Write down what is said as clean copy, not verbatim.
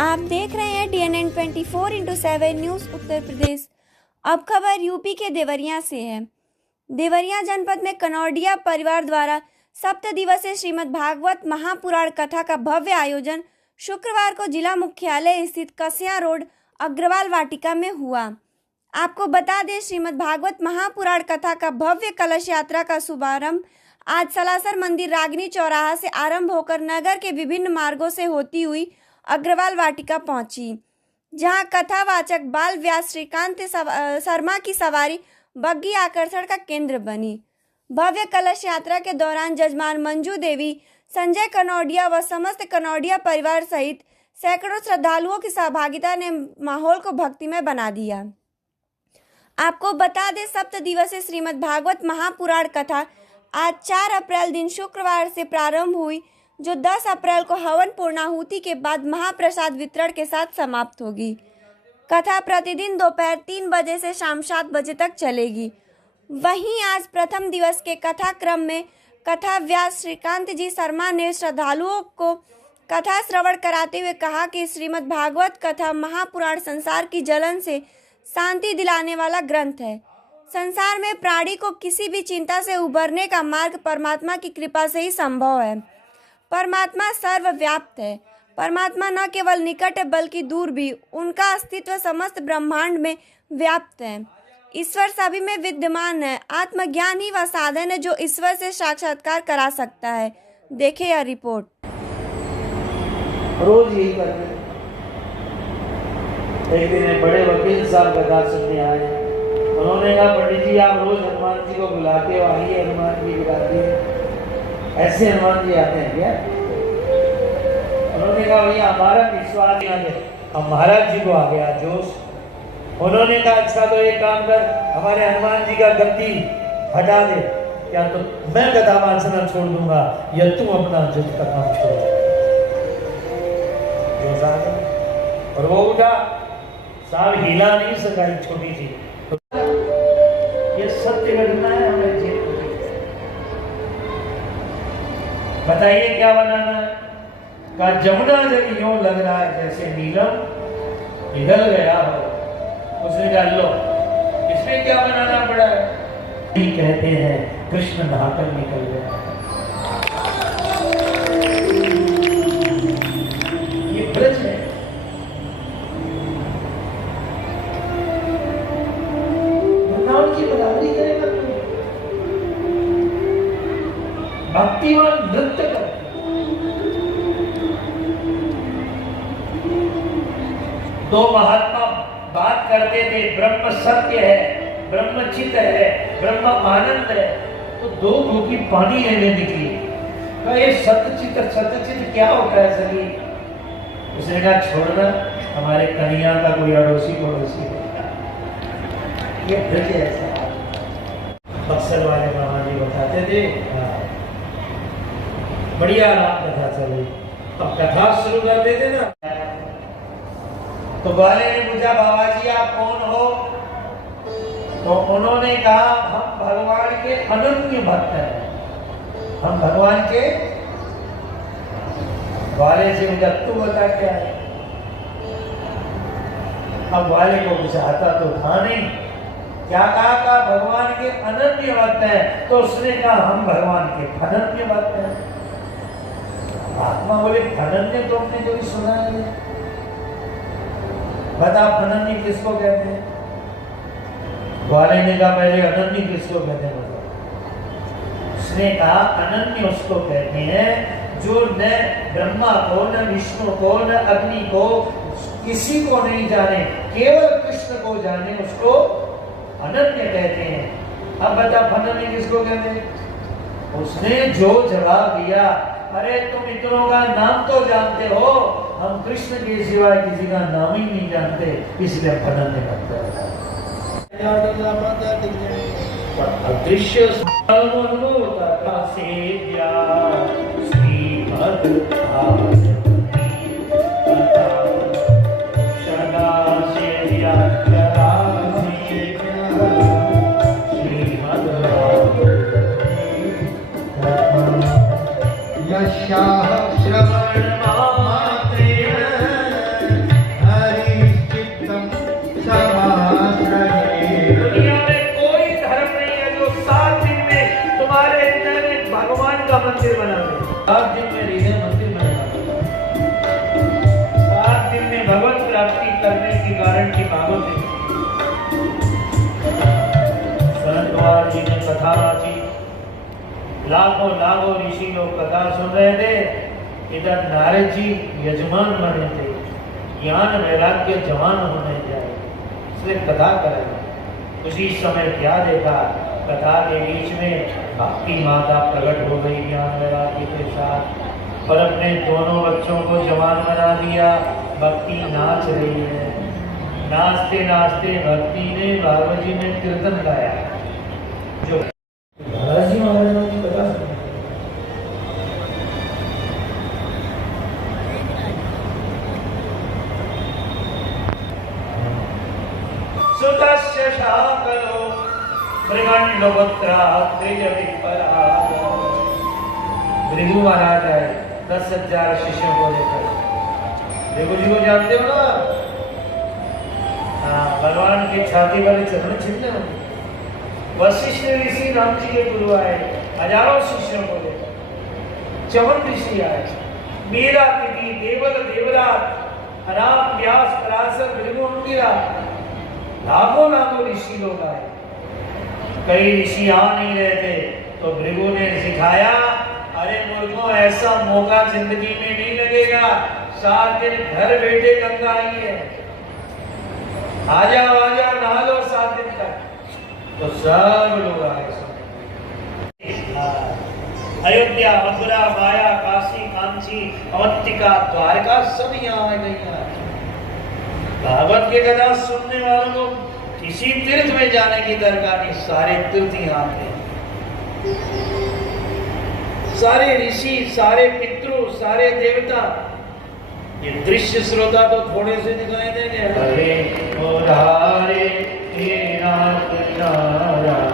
आप देख रहे हैं DNN 24/7 न्यूज उत्तर प्रदेश। अब खबर यूपी के देवरिया से है। देवरिया जनपद में कनौडिया परिवार द्वारा 7 दिवसीय श्रीमद् भागवत महापुराण कथा का भव्य आयोजन शुक्रवार को जिला मुख्यालय स्थित कसिया रोड अग्रवाल वाटिका में हुआ। आपको बता दें, श्रीमद् भागवत महापुराण कथा का भव्य कलश यात्रा का शुभारंभ आज सलासर मंदिर रागिनी चौराहा से आरंभ होकर नगर के विभिन्न मार्गों से होती हुई अग्रवाल वाटिका पहुंची, जहां कथावाचक बाल व्यास श्रीकांत शर्मा की सवारी बग्गी आकर्षण का केंद्र बनी। भव्य कलश यात्रा के दौरान जजमान मंजू देवी, संजय कनौडिया व समस्त कनौडिया परिवार सहित सैकड़ों श्रद्धालुओं की सहभागिता ने माहौल को भक्तिमय बना दिया। आपको बता दें, 7 दिवसीय श्रीमद् भागवत महापुराण कथा आज 4 अप्रैल दिन शुक्रवार से प्रारंभ हुई, जो 10 अप्रैल को हवन पूर्णाहुति के बाद महाप्रसाद वितरण के साथ समाप्त होगी। कथा प्रतिदिन दोपहर 3 बजे से शाम 7 बजे तक चलेगी। वहीं आज प्रथम दिवस के कथा क्रम में कथा व्यास श्रीकांत जी शर्मा ने श्रद्धालुओं को कथा श्रवण कराते हुए कहा कि श्रीमद् भागवत कथा महापुराण संसार की जलन से शांति दिलाने वाला ग्रंथ है। संसार में प्राणी को किसी भी चिंता से उबरने का मार्ग परमात्मा की कृपा से ही संभव है। परमात्मा सर्वव्याप्त है। परमात्मा न केवल निकट है बल्कि दूर भी। उनका अस्तित्व समस्त ब्रह्मांड में व्याप्त है। ईश्वर सभी में विद्यमान है। आत्मज्ञान ही वह साधन है जो ईश्वर से साक्षात्कार करा सकता है। देखें यह रिपोर्ट। रोज यही करते। एक दिन बड़े वकील साहब कथा सुनने आए। उन्होंने कहा, पंडित जी आप रोज हनुमान जी को बुलाते हो, आइए हनुमान जी बुलाते हैं। ऐसे हनुमान जी आते हैं क्या? उन्होंने कहा, भैया हमारा विश्वास यहाँ है, हम महाराज जी को आ गया जोश। उन्होंने कहा, अच्छा तो एक काम कर, हमारे हनुमान जी का गद्दी हटा दे, या तो मैं कथा वाचना छोड़ दूंगा या तू अपना युद्ध का काम छोड़ दे। जोश आ गया और वो उठा। साहब हिला नहीं सका, छोटी सी। ये सत्य घटना है हमारे जीवन की। बताइए क्या बनाना है? का जमुना जब यूं लग रहा है जैसे नीलम पिघल गया हो। उसने कहा, लो इसमें क्या बनाना पड़ा है? ये कहते हैं कृष्ण नहाकर निकल गया। ये ब्रज है। वृंदावन की बराबरी करेगा तू। भक्तिमान नृत्य कर। दो महात्मा बात करते थे, ब्रह्म सत्य है, ब्रह्म चित्त है, ब्रह्म आनंद है। तो दो घूंटी पानी लेने निकली। तो ये सत्यचित क्या होता है सभी? उसने कहा, छोड़ना, हमारे कन्या का कोई अड़ोसी पड़ोसी होता। ये ब्रज ऐसा। बक्सर वाले मामा जी बताते थे, बढ़िया राम कथा चली। अब कथा शुरू कर देते ना, तो वाले ने पूछा, बाबा जी आप कौन हो? तो उन्होंने कहा, हम भगवान के अनन्य भक्त हैं। हम भगवान के। वाले से मुझे तू बता क्या है? अब वाले को कुछ आता तो था नहीं। क्या कहा? भगवान के अनन्य भक्त हैं। तो उसने कहा, हम भगवान के अनन्य भक्त हैं। आत्मा बोले, अनन्य तो हमने कभी सुना है? बता, अनन्य किसको कहते हैं? वाले ने कहा, पहले अनन्य किसको कहते हैं? उसने कहा, अनन्य उसको कहते हैं जो न ब्रह्मा को, न विष्णु को, न अग्नि को, किसी को नहीं जाने, केवल कृष्ण को जाने, उसको अनन्य कहते हैं। अब बता, अनन्य किसको कहते हैं? उसने जो जवाब दिया, अरे तुम इतनों का नाम तो जानते हो, हम कृष्ण के सिवाय किसी का नाम ही नहीं जानते, इसलिए अनन्य करते हैं। अदृश्य श्रवण मात्रेण लाखों लाखों ऋषि लोग कथा सुन रहे थे। इधर नारद जी यजमान बने थे, ज्ञान वैराग्य जवान होने जाए, इसलिए कथा करें। उसी समय क्या देखा, कथा के बीच में भक्ति माता प्रकट हो गई ज्ञान वैराग्य के साथ, और अपने दोनों बच्चों को जवान बना दिया। भक्ति नाच रही है, नाचते नाचते भक्ति ने भागवत जी ने कीर्तन गाया। जो महाराज महाराज की कथा सुनी। सुतस्य शाकलो मृगंडपुत्रा त्रिजविपरा। भृगु महाराज आए 10,000 शिष्यों को लेकर। भृगु जी को जानते हो ना? हाँ, भगवान की छाती वाले चरण छिन्न होंगे। वशिष्ठ ऋषि राम जी के गुरु आए हजारों शिष्यों को लेकर। चवन ऋषि आए, मीरा तिथि, देवल देवराज, राम व्यास पराशर भृगु अंगिरा, लाखों लाखों ऋषि लोग आए। कई ऋषि आ नहीं रहे थे तो भृगु ने सिखाया, अरे मूर्खों, ऐसा मौका जिंदगी में नहीं लगेगा। 7 दिन घर बैठे गंगा आई है, आ जाओ नहा लो 7 दिन तक। तो सब लोग आए। अयोध्या, मथुरा, माया, काशी, कांची, अवंतिका, द्वारका सब यहाँ आ गई। भागवत के कथा सुनने वालों को किसी तीर्थ में जाने की दरकार नहीं, सारे तीर्थ यहाँ आते हैं। सारे ऋषि, सारे पितृ, सारे देवता। ये दृश्य श्रोता तो थोड़े से दिखाई देंगे। हरे मुरारे हे नाथ नारायण